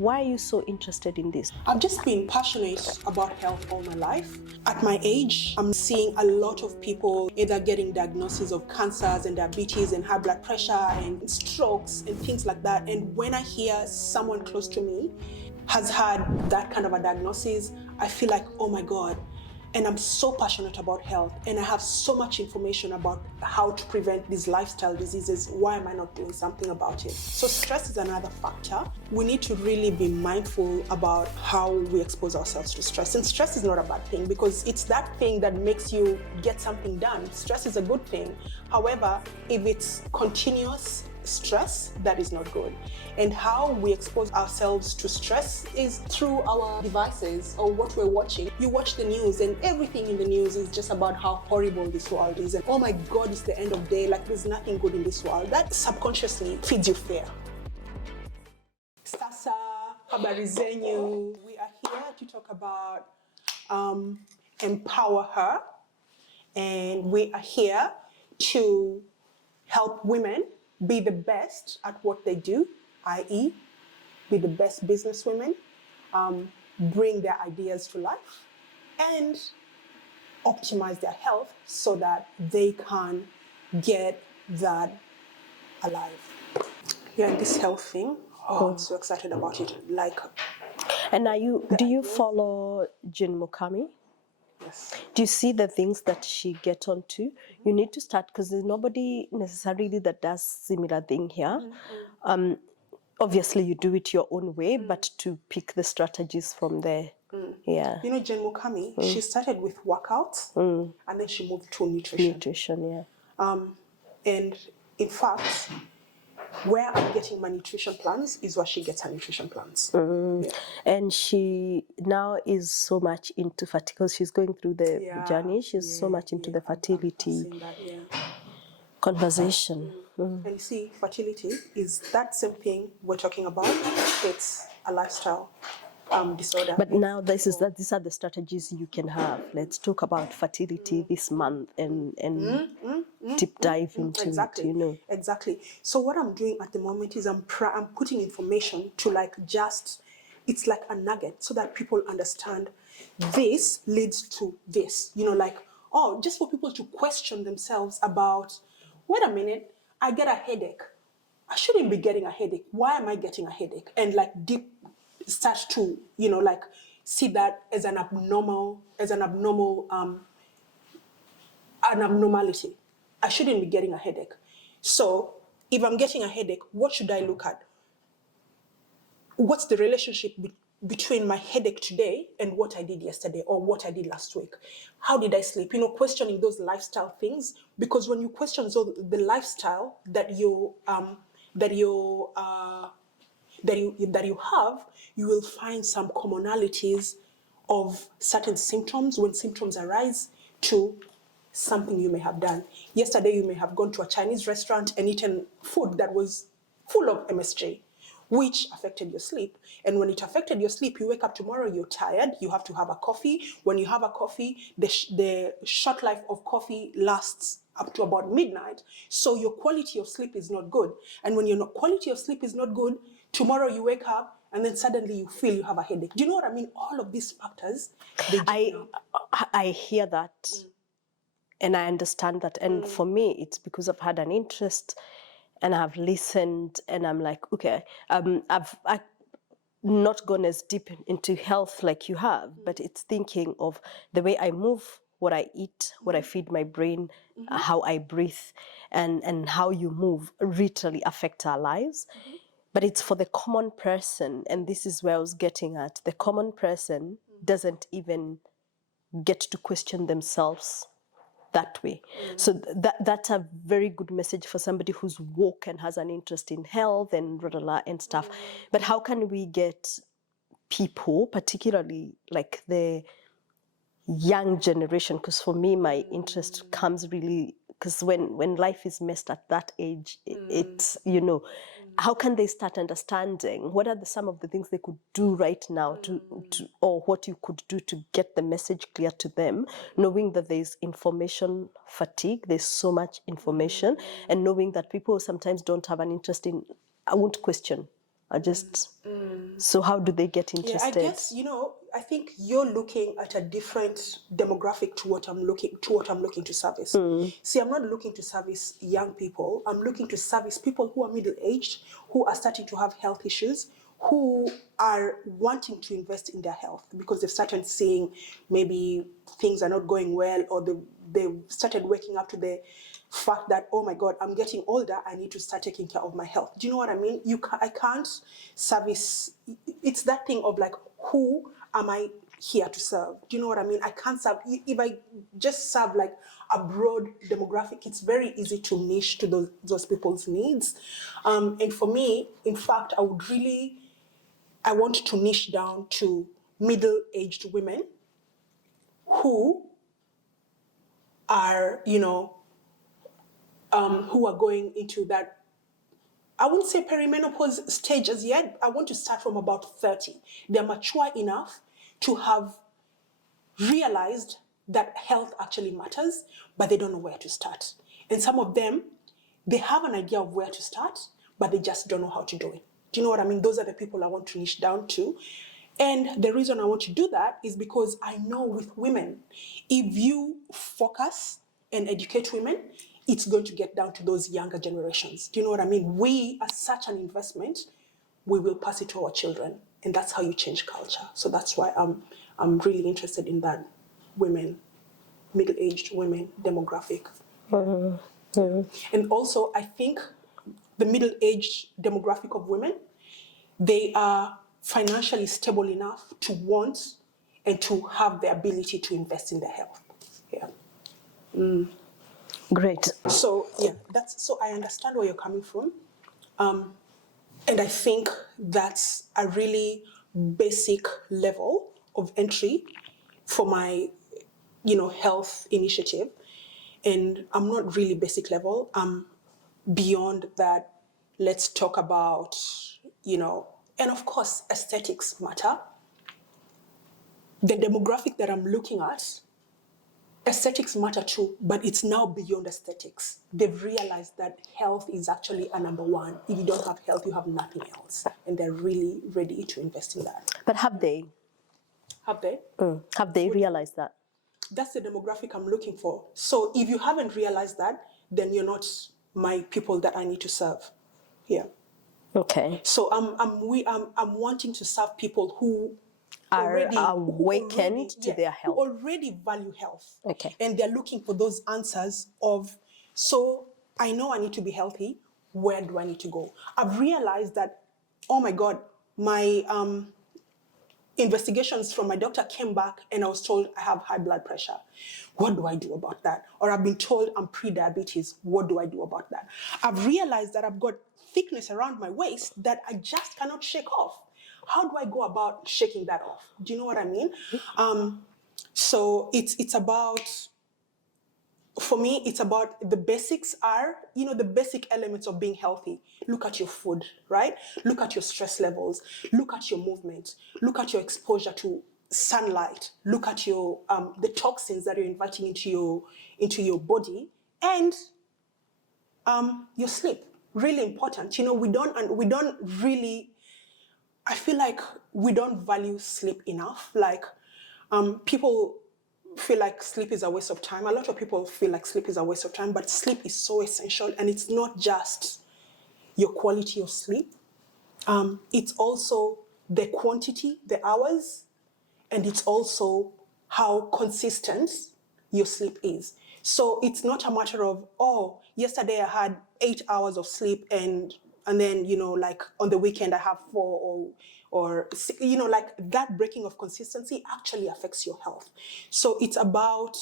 Why are you so interested in this? I've just been passionate about health all my life. At my age, I'm seeing a lot of people either getting diagnoses of cancers and diabetes and high blood pressure and strokes and things like that. And when I hear someone close to me has had that kind of a diagnosis, I feel like, oh my God. And I'm so passionate about health, and I have so much information about how to prevent these lifestyle diseases. Why am I not doing something about it? So stress is another factor. We need to really be mindful about how we expose ourselves to stress. And stress is not a bad thing, because it's that thing that makes you get something done. Stress is a good thing. However, if it's continuous stress, that is not good. And how we expose ourselves to stress is through our devices or what we're watching. You watch the news and everything in the news is just about how horrible this world is, and oh my God, it's the end of the day, like there's nothing good in this world. That subconsciously feeds you fear. Sasa, habari zenyu. We are here to talk about empower her, and we are here to help women be the best at what they do, i.e. be the best businesswomen, bring their ideas to life, and optimize their health so that they can get that alive. Yeah, and this health thing, I'm so excited about it. And do you follow Jin Mukami? Yes. Do you see the things that she gets onto? You need to start, because there's nobody necessarily that does similar thing here. Obviously, you do it your own way, but to pick the strategies from there. Yeah. You know, Jen Mukami, she started with workouts, and then she moved to nutrition. Nutrition, yeah. And in fact, where I'm getting my nutrition plans is where she gets her nutrition plans. Yeah. And she now is so much into fertility, because she's going through the journey. She's so much into the fertility conversation. And you see, fertility is that same thing we're talking about. It's a lifestyle disorder. But now these are the strategies you can have. Let's talk about fertility this month and deep dive into it, you know. Exactly. So what I'm doing at the moment is I'm putting information to it's like a nugget, so that people understand this leads to this. You know, just for people to question themselves about, wait a minute, I get a headache. I shouldn't be getting a headache. Why am I getting a headache? And start to, see that as an abnormality. I shouldn't be getting a headache. So if I'm getting a headache, what should I look at? What's the relationship between my headache today and what I did yesterday or what I did last week? How did I sleep? You know, questioning those lifestyle things, because when you question the lifestyle that you have, you will find some commonalities of certain symptoms when symptoms arise to something you may have done. Yesterday, you may have gone to a Chinese restaurant and eaten food that was full of MSG, which affected your sleep. And when it affected your sleep, you wake up tomorrow, you're tired, you have to have a coffee. When you have a coffee, the short life of coffee lasts up to about midnight. So your quality of sleep is not good. And when your quality of sleep is not good, tomorrow you wake up and then suddenly you feel you have a headache. Do you know what I mean? All of these factors. I hear that. And I understand that. And for me, it's because I've had an interest and I've listened and I'm like, okay, I've not gone as deep into health like you have, but it's thinking of the way I move, what I eat, what I feed my brain, how I breathe, and how you move literally affect our lives. But it's for the common person, and this is where I was getting at. The common person doesn't even get to question themselves that way. So that's a very good message for somebody who's woke and has an interest in health and and stuff. But how can we get people, particularly like the young generation, because for me my interest comes really because when life is messed at that age, it's, you know, how can they start understanding what are some of the things they could do right now to or what you could do to get the message clear to them, knowing that there's information fatigue, there's so much information, and knowing that people sometimes don't have an interest in, I won't question, I just So how do they get Yeah, interested? I guess, I think you're looking at a different demographic to what I'm looking to service. See, I'm not looking to service young people. I'm looking to service people who are middle-aged, who are starting to have health issues, who are wanting to invest in their health because they've started seeing maybe things are not going well, or they've started waking up to the fact that, oh my God, I'm getting older, I need to start taking care of my health. Do you know what I mean? I can't service, it's that thing of like, who am I here to serve? Do you know what I mean? I can't serve, if I just serve like a broad demographic, it's very easy to niche to those people's needs. And for me, in fact, I want to niche down to middle-aged women who are, who are going into that, I wouldn't say perimenopause stage as yet. I want to start from about 30. They're mature enough to have realized that health actually matters, but they don't know where to start. And some of them, they have an idea of where to start, but they just don't know how to do it. Do you know what I mean? Those are the people I want to niche down to. And the reason I want to do that is because I know with women, if you focus and educate women, it's going to get down to those younger generations. Do you know what I mean? We, as such an investment, we will pass it to our children. And that's how you change culture. So that's why I'm really interested in that women, middle-aged women demographic. And also, I think the middle-aged demographic of women, they are financially stable enough to want and to have the ability to invest in their health. Yeah. Great. So yeah, so I understand where you're coming from. And I think that's a really basic level of entry for my, health initiative. And I'm not really basic level. I'm beyond that. Let's talk about, and of course, aesthetics matter. The demographic that I'm looking at, aesthetics matter too, but it's now beyond aesthetics. They've realized that health is actually a number one. If you don't have health, you have nothing else. And they're really ready to invest in that. But have they? Have they? Have they realized that? That's the demographic I'm looking for. So if you haven't realized that, then you're not my people that I need to serve. Yeah. Okay. So I'm wanting to serve people who Are awakened to their health. Who already value health. Okay. And they're looking for those answers of, so I know I need to be healthy, where do I need to go? I've realized that, oh my God, my investigations from my doctor came back and I was told I have high blood pressure. What do I do about that? Or I've been told I'm pre-diabetes. What do I do about that? I've realized that I've got thickness around my waist that I just cannot shake off. How do I go about shaking that off? Do you know what I mean? So it's about, for me, it's about the basics are, the basic elements of being healthy. Look at your food, right? Look at your stress levels. Look at your movement. Look at your exposure to sunlight. Look at your the toxins that you're inviting into your body, and your sleep. Really important. We don't really. I feel like we don't value sleep enough. Like people feel like sleep is a waste of time. A lot of people feel like sleep is a waste of time, but sleep is so essential. And it's not just your quality of sleep. It's also the quantity, the hours, and it's also how consistent your sleep is. So it's not a matter of, oh, yesterday I had 8 hours of sleep and then, like on the weekend I have 4 or like that breaking of consistency actually affects your health. So it's about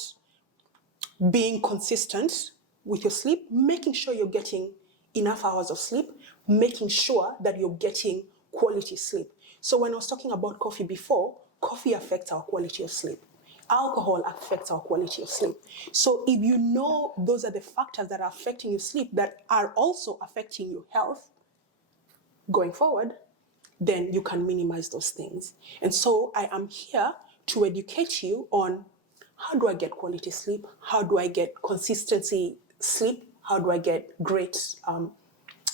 being consistent with your sleep, making sure you're getting enough hours of sleep, making sure that you're getting quality sleep. So when I was talking about coffee before, coffee affects our quality of sleep. Alcohol affects our quality of sleep. So if you know those are the factors that are affecting your sleep that are also affecting your health going forward, then you can minimize those things. And so I am here to educate you on how do I get quality sleep? How do I get consistency sleep? How do I get great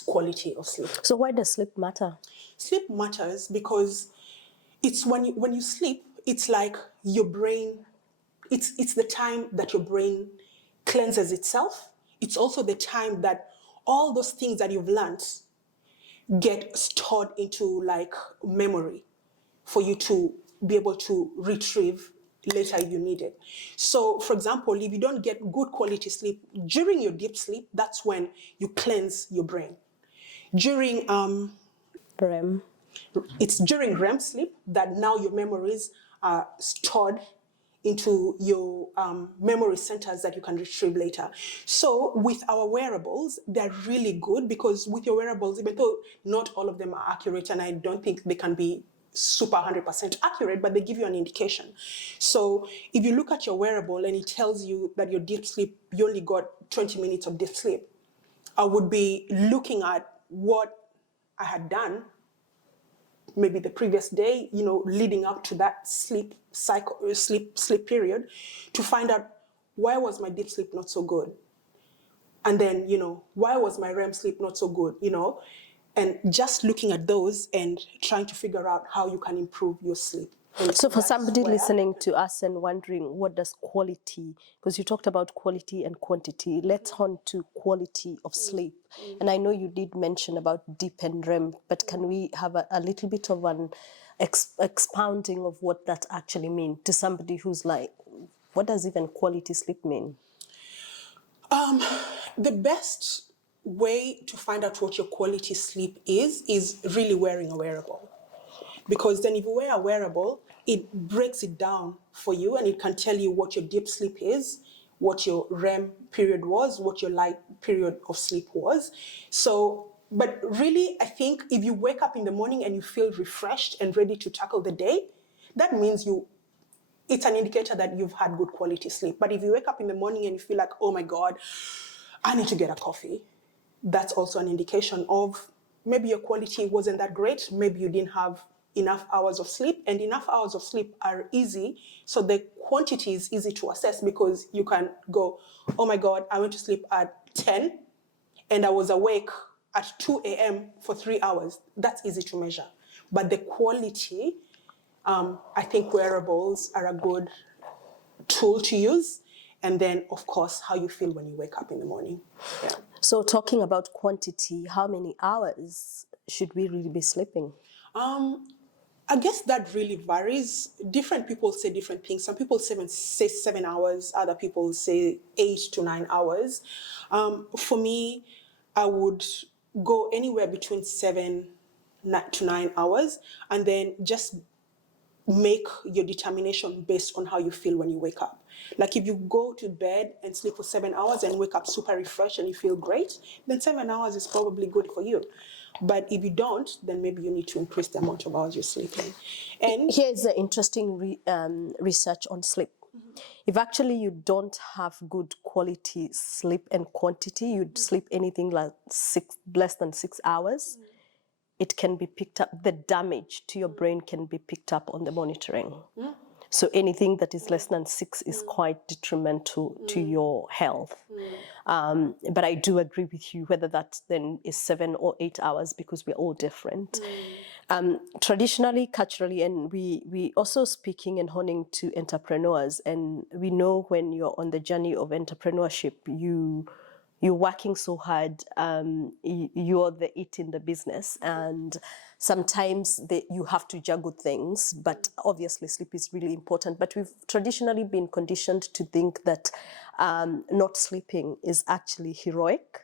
quality of sleep. So why does sleep matter? Sleep matters because it's when you sleep, it's like your brain, it's the time that your brain cleanses itself. It's also the time that all those things that you've learned get stored into like memory for you to be able to retrieve later if you need it. So for example, if you don't get good quality sleep during your deep sleep, that's when you cleanse your brain. During REM. it's during REM sleep that now your memories are stored into your memory centers that you can retrieve later. So with our wearables, they're really good because with your wearables, even though not all of them are accurate, and I don't think they can be super 100% accurate, but they give you an indication. So if you look at your wearable and it tells you that your deep sleep, you only got 20 minutes of deep sleep, I would be looking at what I had done maybe the previous day, leading up to that sleep cycle, sleep period, to find out why was my deep sleep not so good, and then why was my REM sleep not so good, and just looking at those and trying to figure out how you can improve your sleep. So for somebody listening to us and wondering what does quality, because you talked about quality and quantity, let's on to quality of sleep. And I know you did mention about deep and REM, but can we have a little bit of an expounding of what that actually means to somebody who's like, what does even quality sleep mean? The best way to find out what your quality sleep is really wearing a wearable. Because then if you wear a wearable, it breaks it down for you and it can tell you what your deep sleep is, what your REM period was, what your light period of sleep was. So, but really, I think if you wake up in the morning and you feel refreshed and ready to tackle the day, that means it's an indicator that you've had good quality sleep. But if you wake up in the morning and you feel like, oh my God, I need to get a coffee, that's also an indication of maybe your quality wasn't that great. Maybe you didn't have enough hours of sleep, and enough hours of sleep are easy. So the quantity is easy to assess because you can go, oh my God, I went to sleep at 10 and I was awake at 2 a.m. for 3 hours. That's easy to measure. But the quality, I think wearables are a good tool to use. And then, of course, how you feel when you wake up in the morning. Yeah. So talking about quantity, how many hours should we really be sleeping? I guess that really varies. Different people say different things. Some people say 7 hours. Other people say 8 to 9 hours. For me, I would go anywhere between 7 to 9 hours, and then just make your determination based on how you feel when you wake up. Like if you go to bed and sleep for 7 hours and wake up super refreshed and you feel great, then 7 hours is probably good for you. But if you don't, then maybe you need to increase the amount of hours you're sleeping. And here's an interesting research on sleep. If actually you don't have good quality sleep and quantity, you'd sleep anything like less than 6 hours, it can be picked up, the damage to your brain can be picked up on the monitoring. So anything that is less than 6 is quite detrimental to your health. But I do agree with you, whether that then is 7 or 8 hours, because we're all different. Traditionally, culturally, and we also speaking and honing to entrepreneurs, and we know when you're on the journey of entrepreneurship, you're working so hard, you're the it in the business, and sometimes you have to juggle things, but obviously sleep is really important. But we've traditionally been conditioned to think that not sleeping is actually heroic.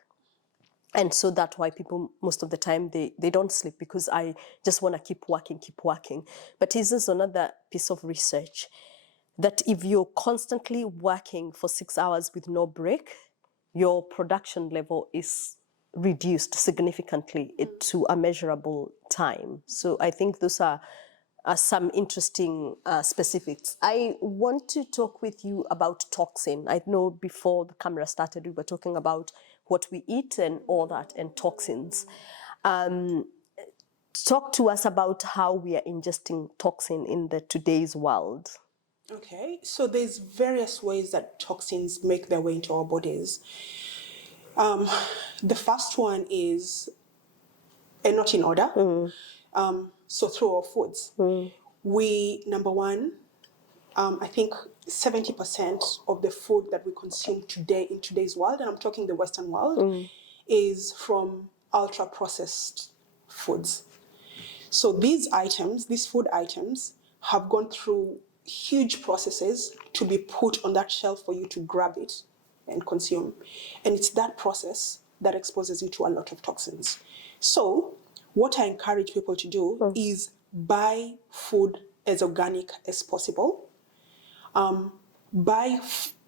And so that's why people, most of the time, they don't sleep, because I just want to keep working. But this is another piece of research, that if you're constantly working for 6 hours with no break, your production level is reduced significantly to a measurable time. So I think those are some interesting specifics. I want to talk with you about toxin. I know before the camera started, we were talking about what we eat and all that, and toxins. Talk to us about how we are ingesting toxin in today's world. Okay, so there's various ways that toxins make their way into our bodies. The first one is and not in order. So through our foods, we, number one, I think 70% of the food that we consume today in today's world, and I'm talking the Western world, is from ultra processed foods. So these items, these food items, have gone through huge processes to be put on that shelf for you to grab it and consume. And it's that process that exposes you to a lot of toxins. So what I encourage people to do is buy food as organic as possible. Buy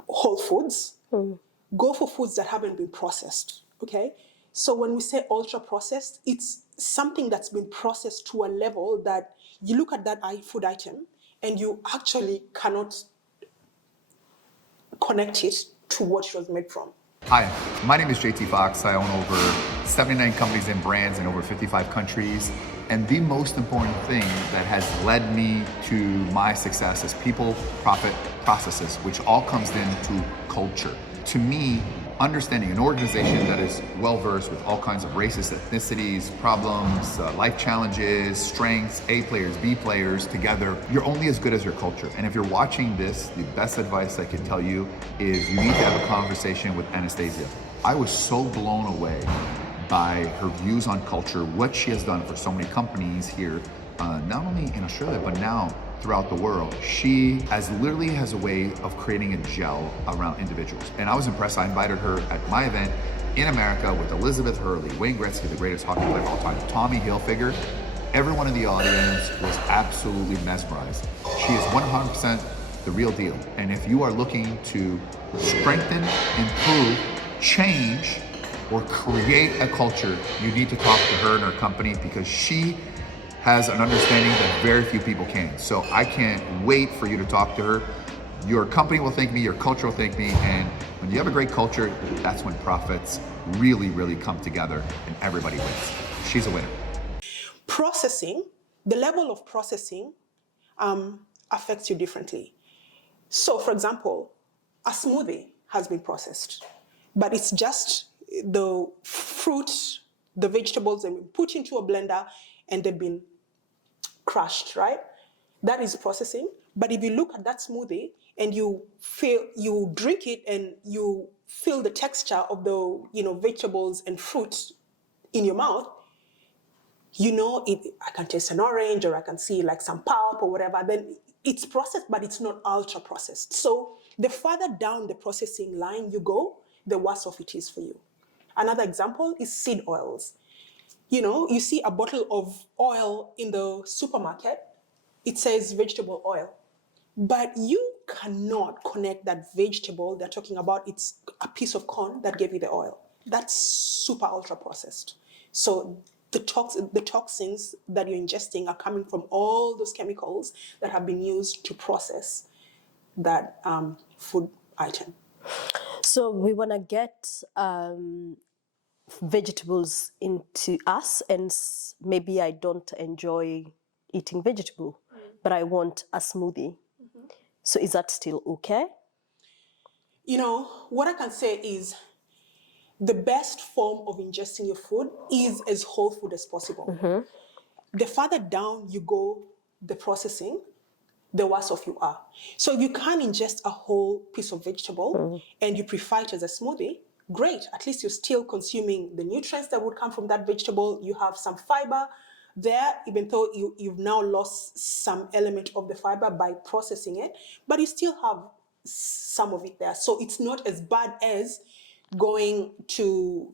whole foods. Go for foods that haven't been processed, okay? So when we say ultra processed, it's something that's been processed to a level that you look at that food item and you actually cannot connect it to what it was made from. Hi, my name is JT Fox. I own over 79 companies and brands in over 55 countries. And the most important thing that has led me to my success is people, profit, processes, which all comes into culture. To me, understanding an organization that is well-versed with all kinds of races, ethnicities, problems, life challenges, strengths, A players, B players together, you're only as good as your culture. And if you're watching this, the best advice I can tell you is you need to have a conversation with Annastacia. I was so blown away by her views on culture, what she has done for so many companies here, not only in Australia, but now throughout the world. She literally has a way of creating a gel around individuals. And I was impressed. I invited her at my event in America with Elizabeth Hurley, Wayne Gretzky, the greatest hockey player of all time, Tommy Hilfiger. Everyone in the audience was absolutely mesmerized. She is 100% the real deal. And if you are looking to strengthen, improve, change, or create a culture, you need to talk to her and her company because she has an understanding that very few people can. So I can't wait for you to talk to her. Your company will thank me, your culture will thank me, and when you have a great culture, that's when profits really, really come together and everybody wins. She's a winner. Processing, the level of processing affects you differently. So for example, a smoothie has been processed, but it's just the fruit, the vegetables have been put into a blender and they've been crushed, right? That is processing. But if you look at that smoothie and you drink it and you feel the texture of the vegetables and fruit in your mouth, I can taste an orange or I can see like some pulp or whatever. Then it's processed, but it's not ultra processed. So the farther down the processing line you go, the worse off it is for you. Another example is seed oils. You see a bottle of oil in the supermarket, it says vegetable oil, but you cannot connect that vegetable they're talking about. It's a piece of corn that gave you the oil. That's super ultra processed. So the toxins that you're ingesting are coming from all those chemicals that have been used to process that food item. So we want to get vegetables into us, and maybe I don't enjoy eating vegetable, but I want a smoothie. So is that still okay? What I can say is the best form of ingesting your food is as whole food as possible. The farther down you go, the processing, the worse off you are. So if you can't ingest a whole piece of vegetable and you prefer it as a smoothie, great. At least you're still consuming the nutrients that would come from that vegetable. You have some fiber there, even though you've now lost some element of the fiber by processing it, but you still have some of it there. So it's not as bad as going to,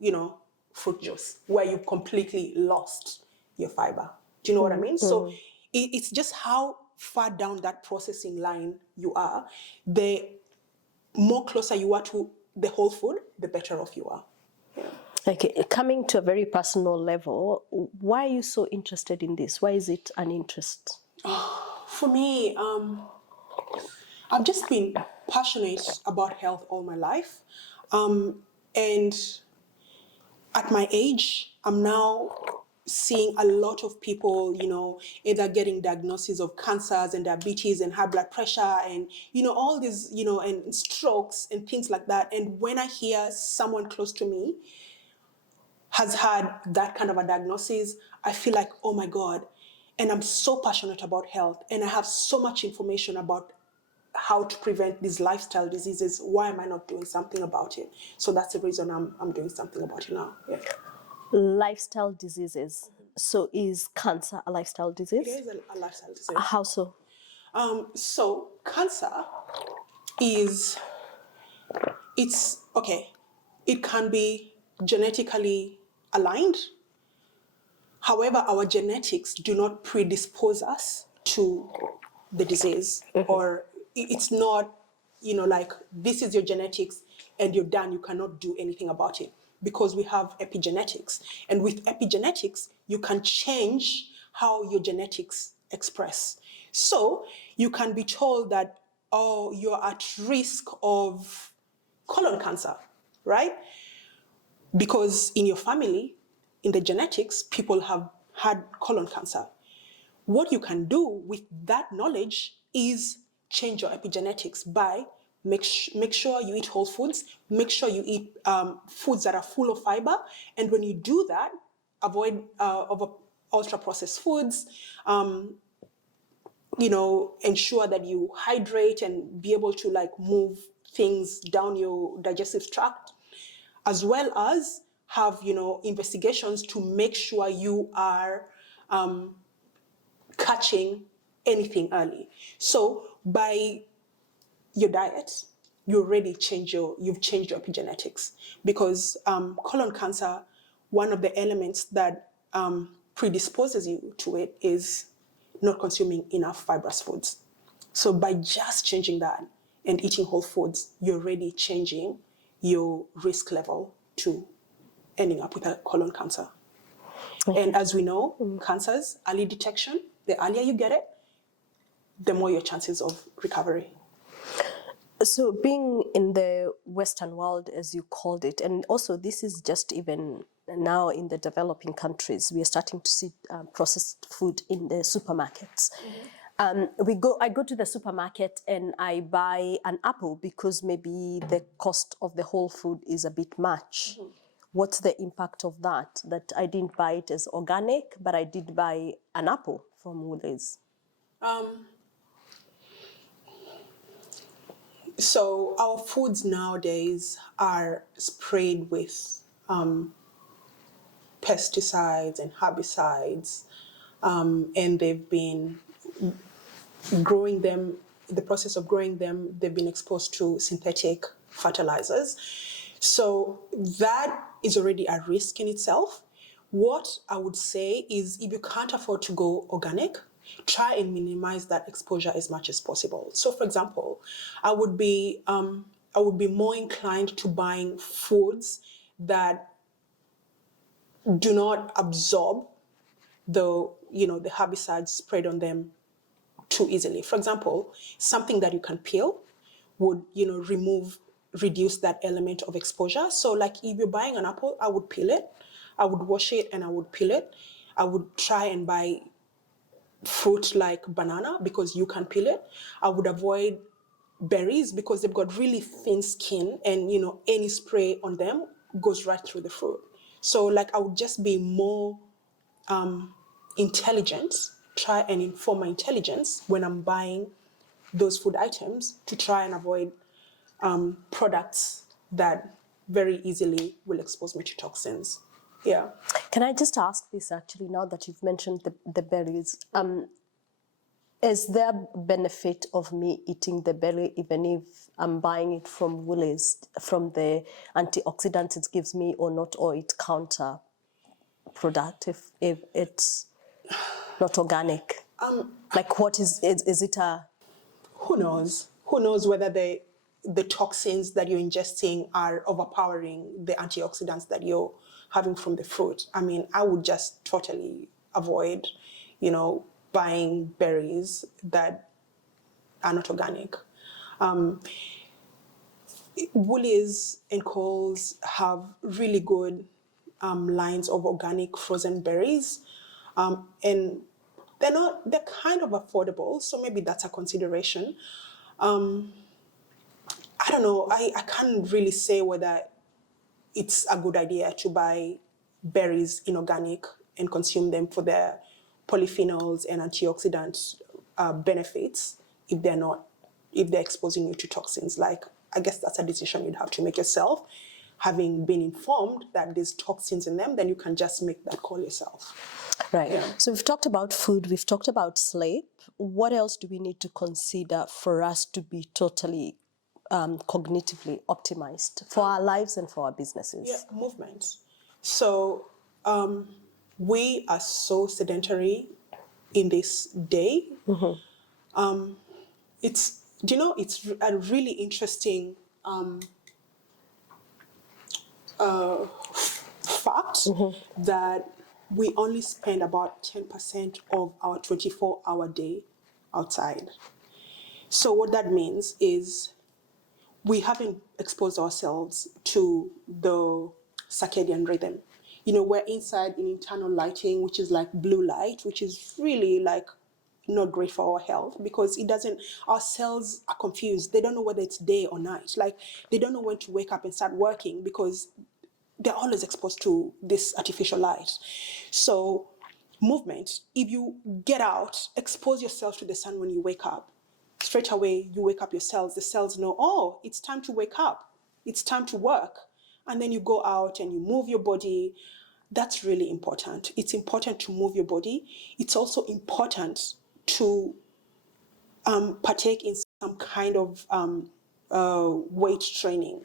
fruit juice, where you completely lost your fiber. Do you know what I mean? So it's just how far down that processing line you are. The more closer you are to the whole food, the better off you are. Okay, coming to a very personal level, why are you so interested in this? Why is it an interest? For me, I've just been passionate about health all my life. And at my age, I'm now seeing a lot of people, either getting diagnoses of cancers and diabetes and high blood pressure and, all these, and strokes and things like that. And when I hear someone close to me has had that kind of a diagnosis, I feel like, oh my God, and I'm so passionate about health, and I have so much information about how to prevent these lifestyle diseases. Why am I not doing something about it? So that's the reason I'm doing something about it now. Yeah. Lifestyle diseases. So is cancer a lifestyle disease? It is a lifestyle disease. How so? So cancer is, it's okay. It can be genetically aligned. However, our genetics do not predispose us to the disease, or it's not, like this is your genetics and you're done. You cannot do anything about it because we have epigenetics. And with epigenetics, you can change how your genetics express. So you can be told that, oh, you're at risk of colon cancer, right? Because in your family, in the genetics, people have had colon cancer. What you can do with that knowledge is change your epigenetics by make sure you eat whole foods, make sure you eat foods that are full of fiber, and when you do that, avoid ultra-processed foods, ensure that you hydrate and be able to move things down your digestive tract, as well as have investigations to make sure you are catching anything early. So by your diet, you've changed your epigenetics, because colon cancer, one of the elements that predisposes you to it is not consuming enough fibrous foods. So by just changing that and eating whole foods, you're already changing your risk level to ending up with a colon cancer. Okay. And as we know, cancers, early detection, the earlier you get it, the more your chances of recovery. So being in the Western world, as you called it, and also this is just even now in the developing countries, we are starting to see processed food in the supermarkets. I go to the supermarket and I buy an apple because maybe the cost of the whole food is a bit much. What's the impact of that? That I didn't buy it as organic, but I did buy an apple from Woolies. So our foods nowadays are sprayed with pesticides and herbicides, and they've been growing them. In the process of growing them, they've been exposed to synthetic fertilizers. So that is already a risk in itself. What I would say is, if you can't afford to go organic, try and minimize that exposure as much as possible. So, for example, I would be more inclined to buying foods that do not absorb the herbicides sprayed on them too easily. For example, something that you can peel would reduce that element of exposure. So like if you're buying an apple, I would peel it, I would wash it, and I would peel it. I would try and buy fruit like banana because you can peel it. I would avoid berries because they've got really thin skin, and any spray on them goes right through the fruit. So I would just be more intelligent, try and inform my intelligence when I'm buying those food items to try and avoid products that very easily will expose me to toxins. Yeah. Can I just ask this actually, now that you've mentioned the berries? Is there benefit of me eating the berry even if I'm buying it from Woolies, from the antioxidants it gives me or not, or it's counterproductive if it's not organic? What is it a... Who knows? Who knows whether the toxins that you're ingesting are overpowering the antioxidants that you're having from the fruit. I mean, I would just totally avoid, buying berries that are not organic. Woolies and Coles have really good lines of organic frozen berries, and they're kind of affordable, so maybe that's a consideration. I don't know, I can't really say whether it's a good idea to buy berries inorganic and consume them for their polyphenols and antioxidant benefits if they're exposing you to toxins. Like, I guess that's a decision you'd have to make yourself. Having been informed that there's toxins in them, then you can just make that call yourself. Right. Yeah. So we've talked about food, we've talked about sleep. What else do we need to consider for us to be totally cognitively optimized for our lives and for our businesses? Yeah, movement. So we are so sedentary in this day. It's a really interesting fact that we only spend about 10% of our 24-hour day outside. So what that means is we haven't exposed ourselves to the circadian rhythm. We're inside in internal lighting, which is like blue light, which is really like not great for our health because our cells are confused. They don't know whether it's day or night. Like, they don't know when to wake up and start working because they're always exposed to this artificial light. So movement, if you get out, expose yourself to the sun when you wake up, straight away you wake up your cells. The cells know, oh, it's time to wake up. It's time to work. And then you go out and you move your body. That's really important. It's important to move your body. It's also important to partake in some kind of weight training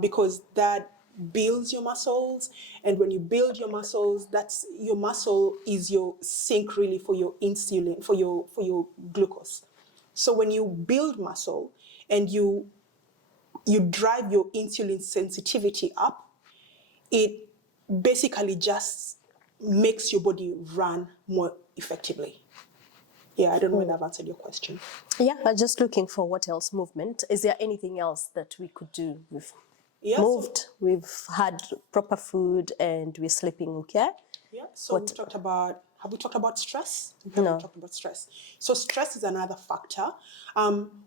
because that builds your muscles. And when you build your muscles, that's your muscle is your sink really for your insulin, for your glucose. So when you build muscle and you drive your insulin sensitivity up, it basically just makes your body run more effectively. Yeah, I don't know whether I've answered your question. Yeah, I'm just looking for what else movement. Is there anything else that we could do? We've moved, we've had proper food, and we're sleeping okay. Yeah, so have we talked about stress? We haven't talked about stress. So stress is another factor.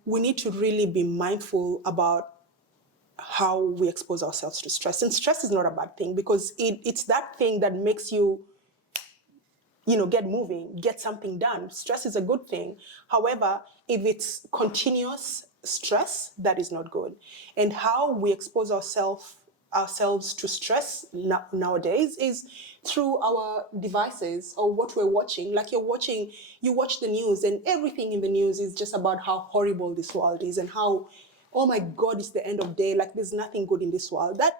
We need to really be mindful about how we expose ourselves to stress. And stress is not a bad thing because it's that thing that makes you get moving, get something done. Stress is a good thing. However, if it's continuous stress, that is not good. And how we expose ourselves to stress nowadays is through our devices or what we're watching. Like you watch the news and everything in the news is just about how horrible this world is and how, oh my God, it's the end of day. Like there's nothing good in this world. That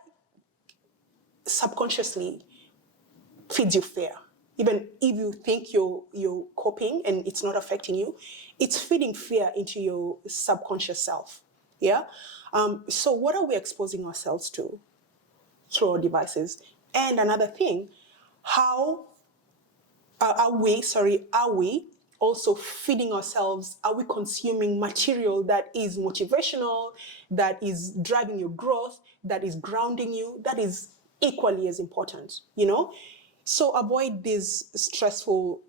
subconsciously feeds you fear. Even if you think you're coping and it's not affecting you, it's feeding fear into your subconscious self. Yeah. So what are we exposing ourselves to through our devices? And another thing, how are we also feeding ourselves? Are we consuming material that is motivational, that is driving your growth, that is grounding you? That is equally as important, So avoid these stressful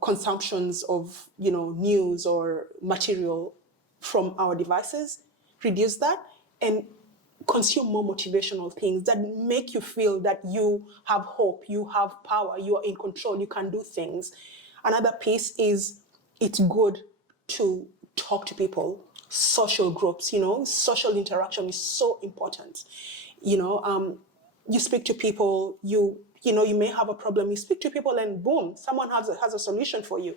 consumptions of, news or material from our devices. Reduce that and consume more motivational things that make you feel that you have hope, you have power, you are in control, you can do things. Another piece is it's good to talk to people, social groups, social interaction is so important. You speak to people, you may have a problem, you speak to people and boom, someone has a solution for you.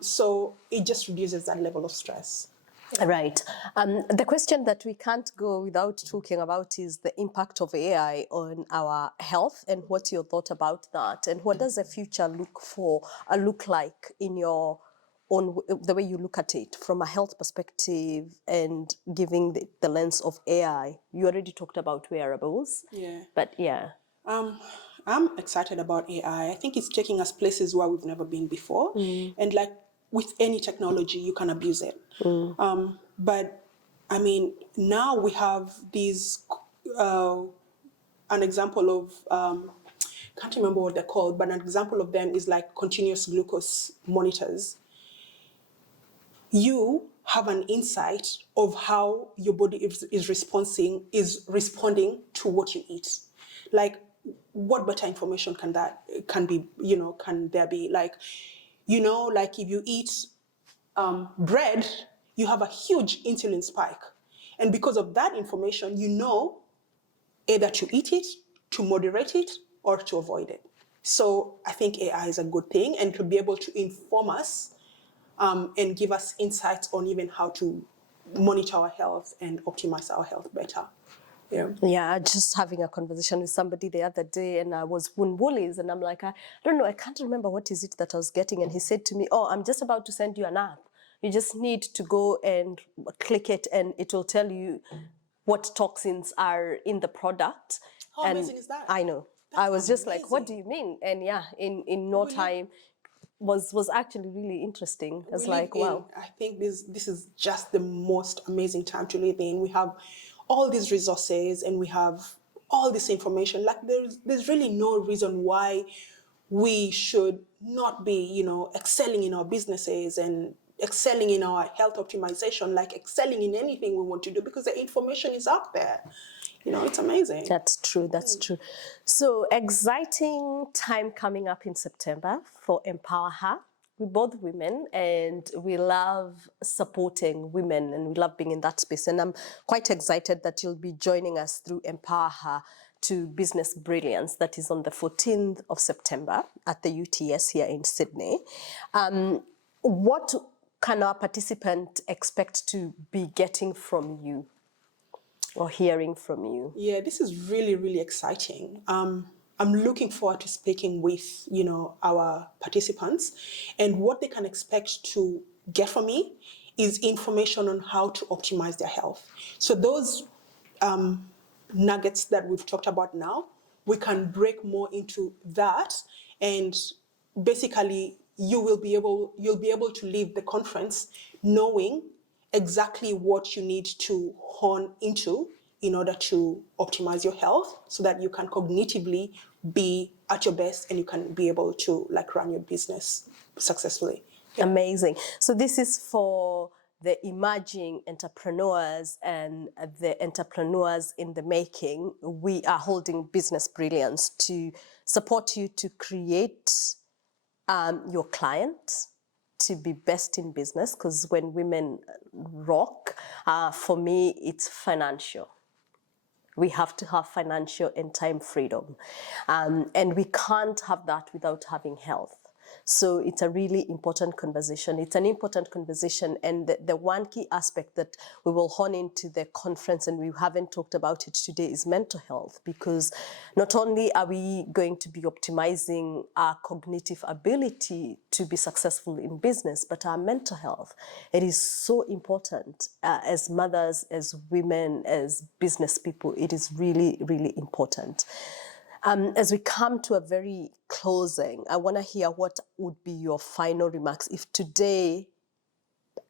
So it just reduces that level of stress. Right. The question that we can't go without talking about is the impact of AI on our health and what's your thought about that? And what does the future look like in your own, the way you look at it from a health perspective and giving the lens of AI? You already talked about wearables. Yeah. But yeah. I'm excited about AI. I think it's taking us places where we've never been before. And like with any technology, you can abuse it. But I mean, now we have these, an example of, can't remember what they're called, but an example of them is like continuous glucose monitors. You have an insight of how your body is responding to what you eat. Like what better information can there be? Like, like if you eat bread, you have a huge insulin spike. And because of that information, either to eat it, to moderate it, or to avoid it. So I think AI is a good thing, and to be able to inform us and give us insights on even how to monitor our health and optimize our health better. Yeah, just having a conversation with somebody the other day, and I was Wambuis, and I'm like, I don't know, I can't remember what is it that I was getting, and he said to me, oh, I'm just about to send you an app. You just need to go and click it, and it will tell you what toxins are in the product. How amazing is that? I know. I was just like, what do you mean? And yeah, in no time, was actually really interesting. It's like, wow. I think this is just the most amazing time to live in. We have all these resources and we have all this information. Like there's really no reason why we should not be, excelling in our businesses and excelling in our health optimization, like excelling in anything we want to do, because the information is out there. It's amazing. That's true. That's true. So exciting time coming up in September for Empower Her. We're both women and we love supporting women and we love being in that space. And I'm quite excited that you'll be joining us through Empower Her to Business Brilliance. That is on the 14th of September at the UTS here in Sydney. What can our participant expect to be getting from you or hearing from you? Yeah, this is really, really exciting. I'm looking forward to speaking with, our participants, and what they can expect to get from me is information on how to optimize their health. So those nuggets that we've talked about now, we can break more into that, and basically you'll be able to leave the conference knowing exactly what you need to hone into in order to optimize your health, so that you can cognitively be at your best and you can be able to run your business successfully. Yeah. Amazing. So this is for the emerging entrepreneurs and the entrepreneurs in the making. We are holding Business Brilliance to support you to create your client to be best in business, because when women rock, for me, it's financial. We have to have financial and time freedom. And we can't have that without having health. So it's a really important conversation. It's an important conversation. And the one key aspect that we will hone into the conference, and we haven't talked about it today, is mental health. Because not only are we going to be optimizing our cognitive ability to be successful in business, but our mental health. It is so important as mothers, as women, as business people. It is really, really important. As we come to a very closing, I want to hear what would be your final remarks. If today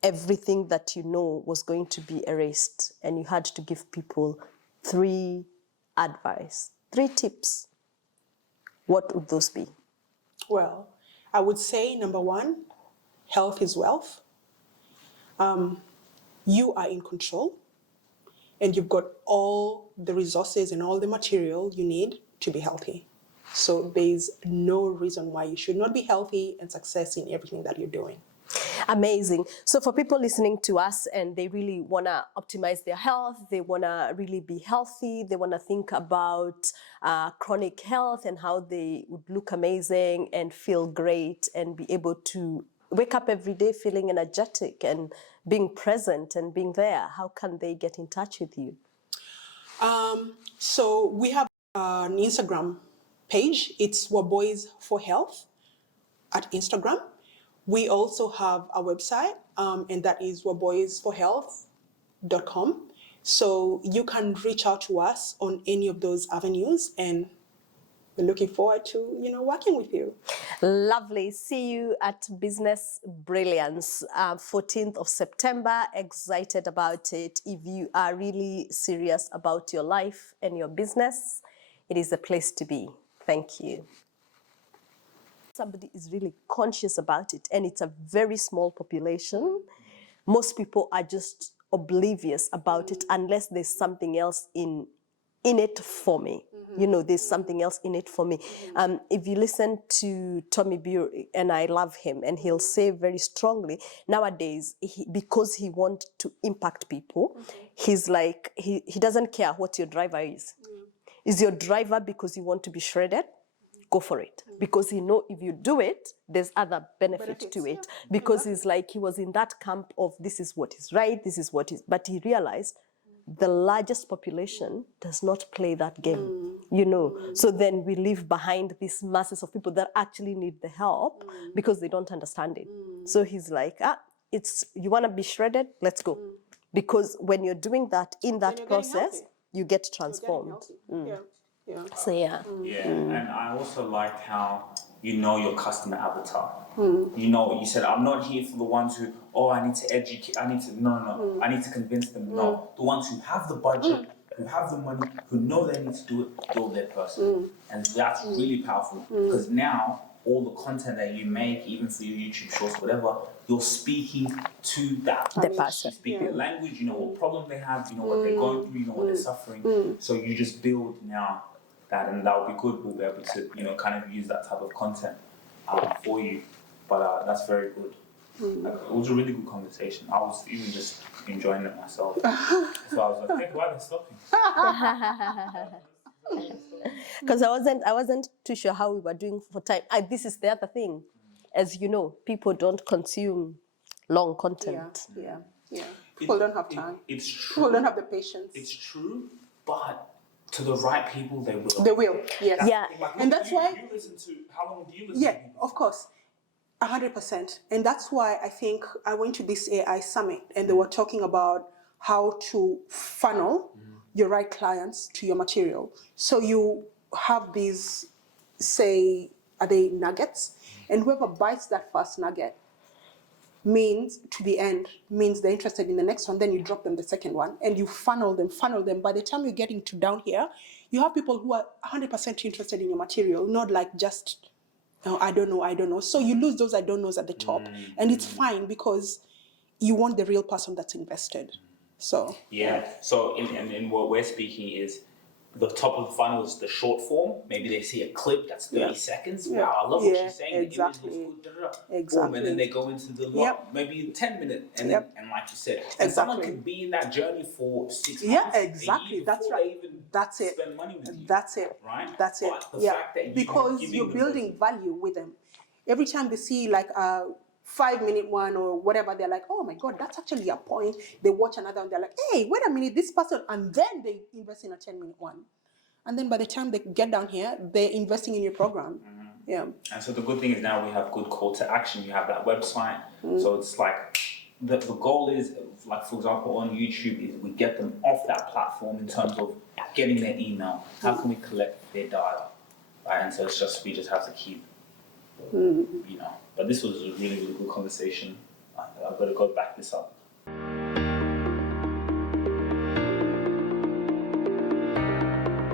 everything that you know was going to be erased and you had to give people 3 advice, 3 tips, what would those be? Well, I would say, number 1, health is wealth. You are in control, and you've got all the resources and all the material you need to be healthy. So there's no reason why you should not be healthy and success in everything that you're doing. Amazing. So for people listening to us and they really want to optimize their health, they want to really be healthy, they want to think about chronic health and how they would look amazing and feel great and be able to wake up every day feeling energetic and being present and being there, how can they get in touch with you? So we have an Instagram page. It's Wambuis for Health at Instagram. We also have a website, and that is wambuisforhealth.com. So you can reach out to us on any of those avenues, and we're looking forward to working with you. Lovely. See you at Business Brilliance, 14th of September. Excited about it. If you are really serious about your life and your business, it is a place to be. Thank you. Somebody is really conscious about it, and it's a very small population. Most people are just oblivious about it unless there's something else in in it for me. You know, there's something else in it for me. If you listen to Tommy Bury, and I love him, and he'll say very strongly, nowadays, because he wants to impact people, he's like, he doesn't care what your driver is. Is your driver because you want to be shredded? Go for it. Because he know if you do it, there's other benefit to it. Because he's like, he was in that camp of this is what is right, this is what is, but he realized the largest population does not play that game, you know. So then we leave behind these masses of people that actually need the help because they don't understand it. So he's like, it's, you want to be shredded? Let's go. Because when you're doing that, in that process, you get transformed. So yeah. And I also liked how you know your customer avatar. You know what you said. I'm not here for the ones who, I need to educate. I need to I need to convince them. No, the ones who have the budget, who have the money, who know they need to do it, build their person, and that's really powerful because now all the content that you make, even for your YouTube shorts, whatever, you're speaking to that The person. You speak their language. You know what problem they have. You know what they're going through. You know what they're suffering. So you just build now. That, and that will be good. We'll be able to, you know, kind of use that type of content for you. But that's very good. It was a really good conversation. I was even just enjoying it myself. So I was like, hey, why are they stopping? Because I wasn't too sure how we were doing for time. This is the other thing, as you know, people don't consume long content. People don't have time. It's true. People don't have the patience. It's true, but to the right people, they will. They will, yes. And that's why you listen to. How long do you listen to? Yeah, of course. 100%. And that's why I think I went to this AI summit and they were talking about how to funnel your right clients to your material. So you have these, say, are they nuggets? And whoever bites that first nugget means to the end, means they're interested in the next one, then you drop them the second one and you funnel them. By the time you're getting to down here, you have people who are 100% interested in your material, not like just, I don't know. So you lose those I don't knows at the top and it's fine because you want the real person that's invested. So so in what we're speaking is the top of the funnel is the short form. Maybe they see a clip that's 30 seconds. Wow, I love what she's saying. Exactly. The image looks good. Exactly. And then they go into the maybe 10 minutes. And then, and like you said, and someone could be in that journey for 6 months. Yeah, exactly. That's right. That's it. Spend money with you. That's it. Right. That's it. But the fact that because you're building value with them. Every time they see like a 5-minute one or whatever, they're like, oh my God, that's actually a point. They watch another and they're like, hey, wait a minute, this person, and then they invest in a 10-minute one. And then by the time they get down here, they're investing in your program. Yeah. And so the good thing is now we have good call to action. You have that website. So it's like, the goal is, like for example, on YouTube, is we get them off that platform in terms of getting their email. How can we collect their data? Right? And so it's just, we just have to keep, you know. But this was a really, really good conversation. I've got to go back this up.